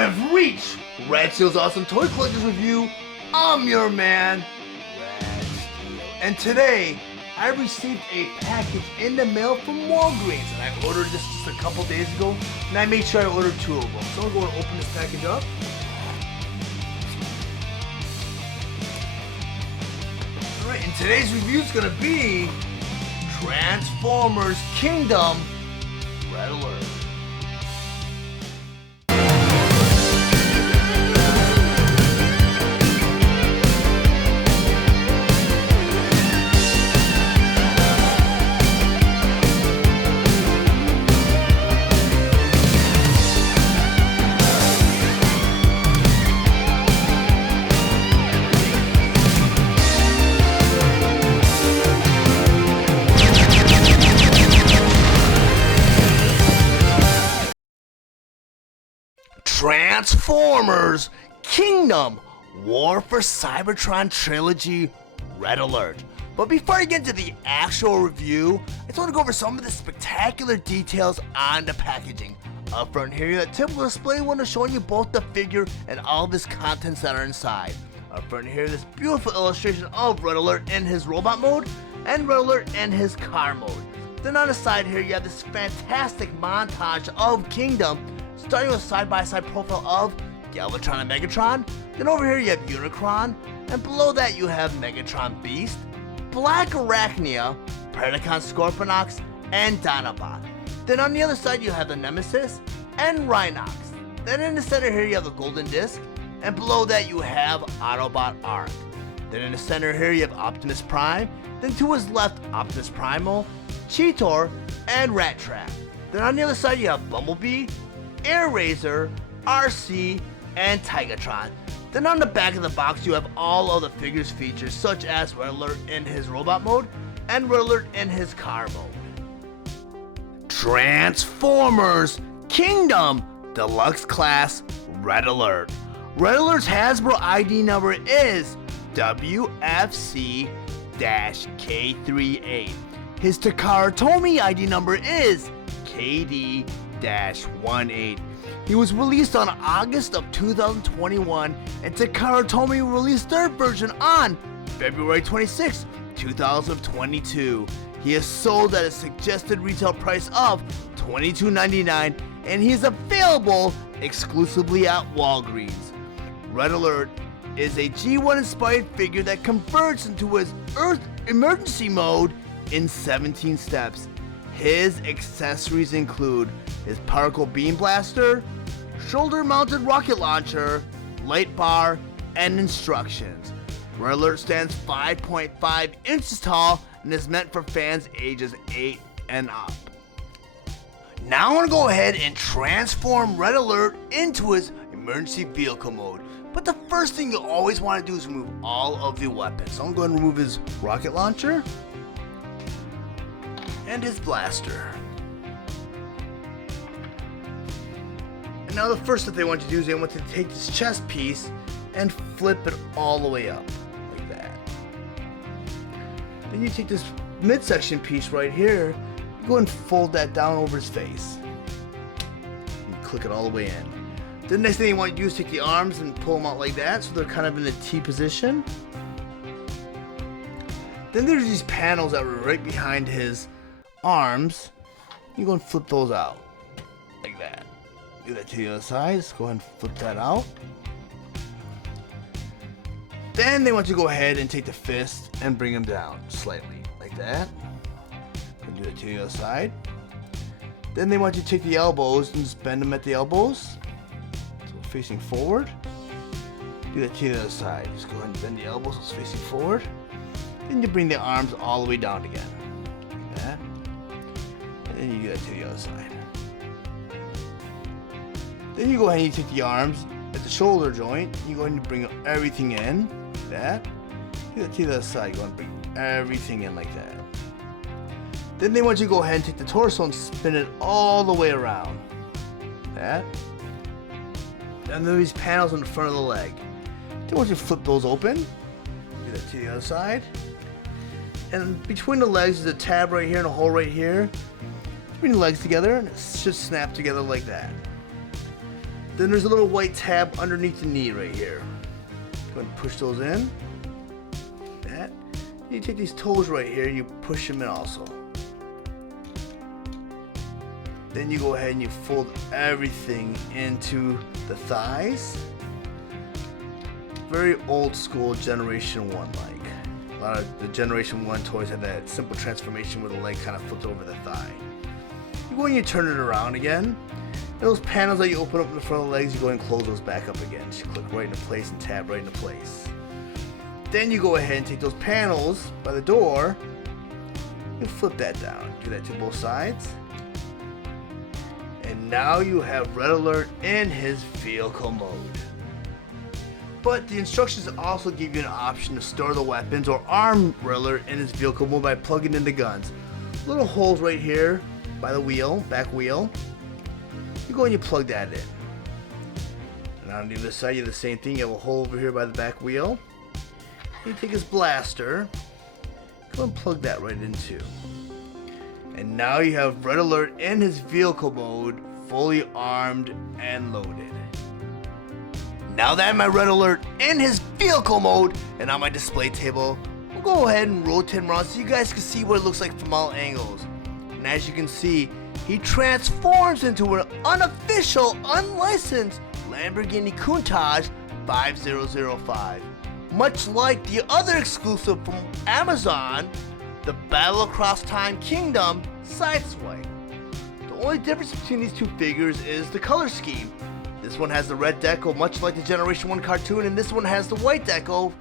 have reached Red Steele's Awesome Toy Collectors Review. I'm your man, Red Steele. And today, I received a package in the mail from Walgreens. And I ordered this just a couple days ago. And I made sure I ordered 2 of them. So I'm going to open this package up. Alright, and today's review is going to be Transformers Kingdom Red Alert. Transformers Kingdom War for Cybertron Trilogy Red Alert. But before I get into the actual review, I just want to go over some of the spectacular details on the packaging. Up front here, you have a typical display window showing you both the figure and all of his contents that are inside. Up front here, this beautiful illustration of Red Alert in his robot mode and Red Alert in his car mode. Then on the side here, you have this fantastic montage of Kingdom, starting with a side-by-side profile of Galvatron and Megatron. Then over here you have Unicron, and below that you have Megatron Beast, Black Arachnia, Predacon Scorponok, and Dinobot. Then on the other side you have the Nemesis and Rhinox. Then in the center here you have the Golden Disc, and below that you have Autobot Arc. Then in the center here you have Optimus Prime, then to his left Optimus Primal, Cheetor, and Rat Trap. Then on the other side you have Bumblebee, Air Razor, RC, and Tigatron. Then on the back of the box you have all of the figures features such as Red Alert in his robot mode and Red Alert in his car mode. Transformers Kingdom Deluxe Class Red Alert. Red Alert's Hasbro ID number is WFC-K38. His Takara Tomy ID number is KD-18. He was released on August of 2021, and Takara Tomy released their version on February 26, 2022. He is sold at a suggested retail price of $22.99, and he is available exclusively at Walgreens. Red Alert is a G1 inspired figure that converts into his Earth emergency mode in 17 steps. His accessories include his particle beam blaster, shoulder-mounted rocket launcher, light bar, and instructions. Red Alert stands 5.5 inches tall and is meant for fans ages 8 and up. Now I want to go ahead and transform Red Alert into his emergency vehicle mode. But the first thing you always want to do is remove all of the weapons. So I'm going to remove his rocket launcher and his blaster. And now the first step they want you to do is they want you to take this chest piece and flip it all the way up, like that. Then you take this midsection piece right here, go and fold that down over his face. And click it all the way in. The next thing you want to do is take the arms and pull them out like that, so they're kind of in the T position. Then there's these panels that were right behind his arms. You go and flip those out, like that. Do that to the other side. Let's go ahead and flip that out. Then they want you to go ahead and take the fist and bring them down slightly, like that. And do it to the other side. Then they want you to take the elbows and just bend them at the elbows, so facing forward. Do that to the other side. Just go ahead and bend the elbows so it's facing forward. Then you bring the arms all the way down again, like that. And then you do that to the other side. Then you go ahead and you take the arms at the shoulder joint. You go ahead and bring everything in, like that. Do that to the other side. Go ahead and bring everything in like that. Then they want you to go ahead and take the torso and spin it all the way around, like that. Then there are these panels on the front of the leg. They want you to flip those open. Do that to the other side. And between the legs is a tab right here and a hole right here. Bring the legs together and it should snap together like that. Then there's a little white tab underneath the knee right here. Go ahead and push those in. That. You take these toes right here, you push them in also. Then you go ahead and you fold everything into the thighs. Very old school Generation 1 like. A lot of the Generation 1 toys have that simple transformation where the leg kind of flips over the thigh. You go and you turn it around again. And those panels that you open up in the front of the legs, you go and close those back up again. So you click right into place and tab right into place. Then you go ahead and take those panels by the door, you flip that down. Do that to both sides. And now you have Red Alert in his vehicle mode. But the instructions also give you an option to store the weapons or arm Red Alert in his vehicle mode by plugging in the guns. Little holes right here by the wheel, back wheel. You go and you plug that in. And on the other side you have the same thing. You have a hole over here by the back wheel. You take his blaster, go and plug that right in too. And now you have Red Alert in his vehicle mode, fully armed and loaded. Now that I have my Red Alert in his vehicle mode and on my display table, we'll go ahead and rotate him around so you guys can see what it looks like from all angles. And as you can see, he transforms into an unofficial, unlicensed Lamborghini Countach 5005. Much like the other exclusive from Amazon, the Battle Across Time Kingdom Sideswipe. The only difference between these two figures is the color scheme. This one has the red deco, much like the Generation 1 cartoon, and this one has the white deco,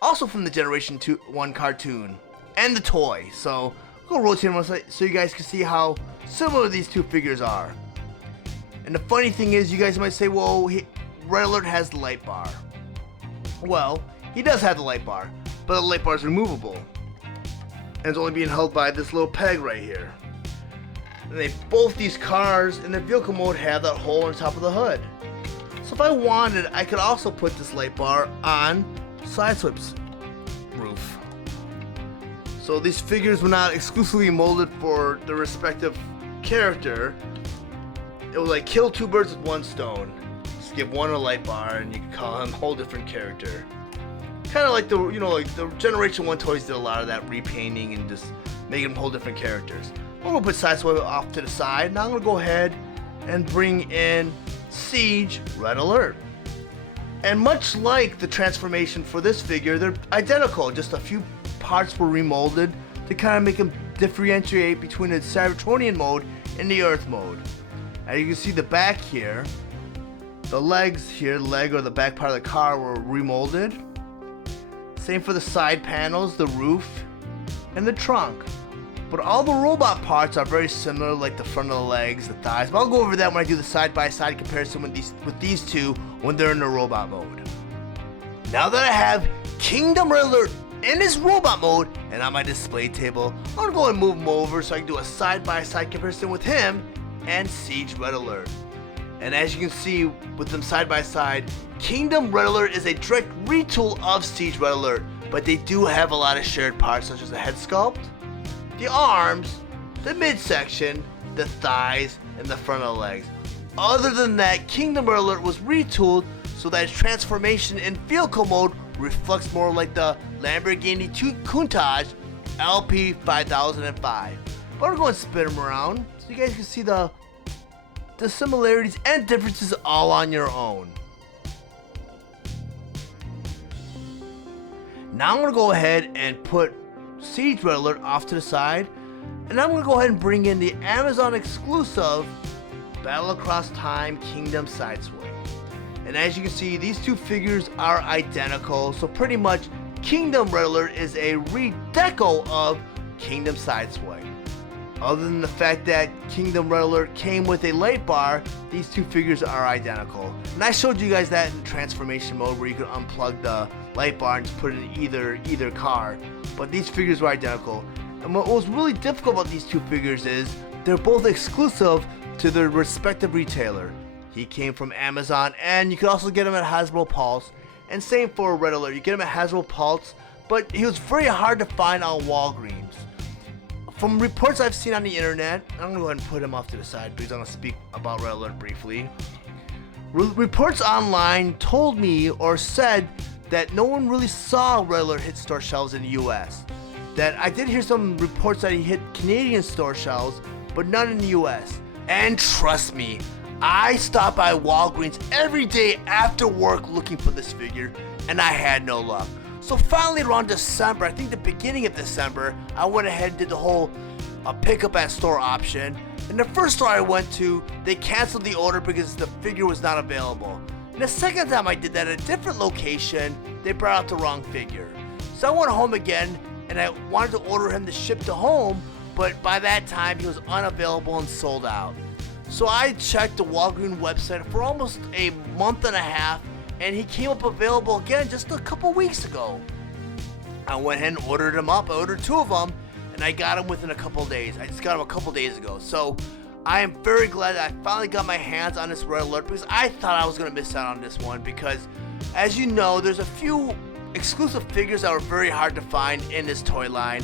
also from the Generation 1 cartoon, and the toy. So, we'll rotate them so you guys can see how similar these two figures are. And the funny thing is, you guys might say, well, Red Alert has the light bar. Well, he does have the light bar, but the light bar is removable. And it's only being held by this little peg right here. And both these cars in their vehicle mode have that hole on top of the hood. So if I wanted, I could also put this light bar on Sideswipe's roof. So these figures were not exclusively molded for the respective character. It was like kill two birds with one stone. Just give one a light bar and you can call him a whole different character. Kind of like like the Generation 1 toys did a lot of that repainting and just making them whole different characters. I'm going to put Sideswipe off to the side. Now I'm going to go ahead and bring in Siege Red Alert. And much like the transformation for this figure, they're identical. Just a few parts were remolded to kind of make them differentiate between the Cybertronian mode and the Earth mode. As you can see the back here, the legs here, leg or the back part of the car were remolded. Same for the side panels, the roof, and the trunk. But all the robot parts are very similar, like the front of the legs, the thighs. But I'll go over that when I do the side-by-side comparison with these two when they're in the robot mode. Now that I have Kingdom Red Alert in his robot mode and on my display table, I'm going to go and move him over so I can do a side-by-side comparison with him and Siege Red Alert. And as you can see with them side-by-side, Kingdom Red Alert is a direct retool of Siege Red Alert, but they do have a lot of shared parts such as the head sculpt, the arms, the midsection, the thighs, and the front of the legs. Other than that, Kingdom Red Alert was retooled so that its transformation in vehicle mode reflects more like the Lamborghini Countach LP 5005. But we're going to spin them around so you guys can see the similarities and differences all on your own. Now I'm going to go ahead and put Siege Red Alert off to the side, and I'm going to go ahead and bring in the Amazon exclusive Battle Across Time Kingdom Sideswipe. And as you can see, these two figures are identical, so pretty much Kingdom Red Alert is a redeco of Kingdom Sideswipe. Other than the fact that Kingdom Red Alert came with a light bar, these two figures are identical. And I showed you guys that in transformation mode where you could unplug the light bar and just put it in either car. But these figures were identical. And what was really difficult about these two figures is they're both exclusive to their respective retailer. He came from Amazon, and you could also get him at Hasbro Pulse. And same for Red Alert, you get him at Hasbro Pulse, but he was very hard to find on Walgreens. From reports I've seen on the internet, I'm going to go ahead and put him off to the side because I'm going to speak about Red Alert briefly. Reports online told me or said that no one really saw Red Alert hit store shelves in the US. That I did hear some reports that he hit Canadian store shelves, but none in the US. And trust me, I stop by Walgreens every day after work looking for this figure, and I had no luck. So finally around December, I think the beginning of December, I went ahead and did the whole pickup at store option. And the first store I went to, they canceled the order because the figure was not available. And the second time I did that at a different location, they brought out the wrong figure. So I went home again, and I wanted to order him to ship to home, but by that time he was unavailable and sold out. So I checked the Walgreens website for almost a month and a half, and he came up available again just a couple weeks ago. I went ahead and ordered him up. I ordered 2 of them, and I got him within a couple days. I just got him a couple days ago. So I am very glad that I finally got my hands on this Red Alert, because I thought I was going to miss out on this one, because as you know, there's a few exclusive figures that were very hard to find in this toy line,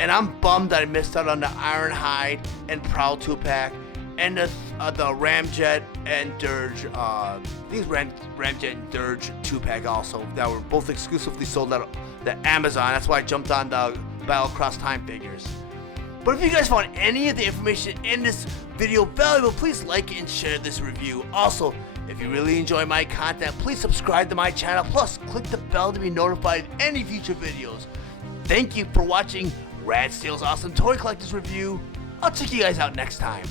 and I'm bummed that I missed out on the Ironhide and Prowl 2-pack, and the Ramjet and Dirge, these Ramjet and Dirge 2-pack also, that were both exclusively sold at the Amazon. That's why I jumped on the Battle Across Time figures. But if you guys found any of the information in this video valuable, please like and share this review. Also, if you really enjoy my content, please subscribe to my channel, plus click the bell to be notified of any future videos. Thank you for watching Rad Steele's Awesome Toy Collectors Review. I'll check you guys out next time.